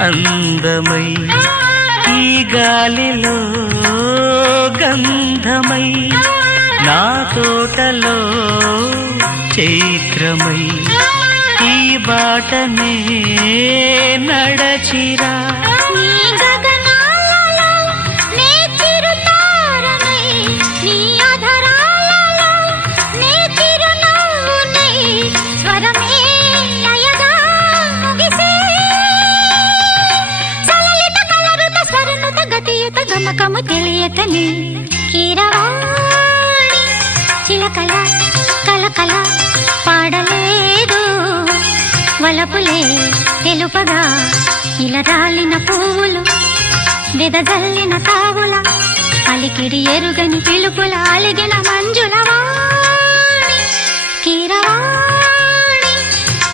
అందమై ఈ గాలిలో గంధమై నా తోటలో చైత్రమై ఈ బాటనే నడచిరా గమకము తెలియతని కీరవాణి చిలకల కలకల పాడలేదు వలపులే తెలుపగా ఇలా రాలిన పువ్వులు వెదజల్లిన తావుల అలికిడి ఎరుగని పిలుపుల అలిగిన మంజుల వాణి కీరవాణి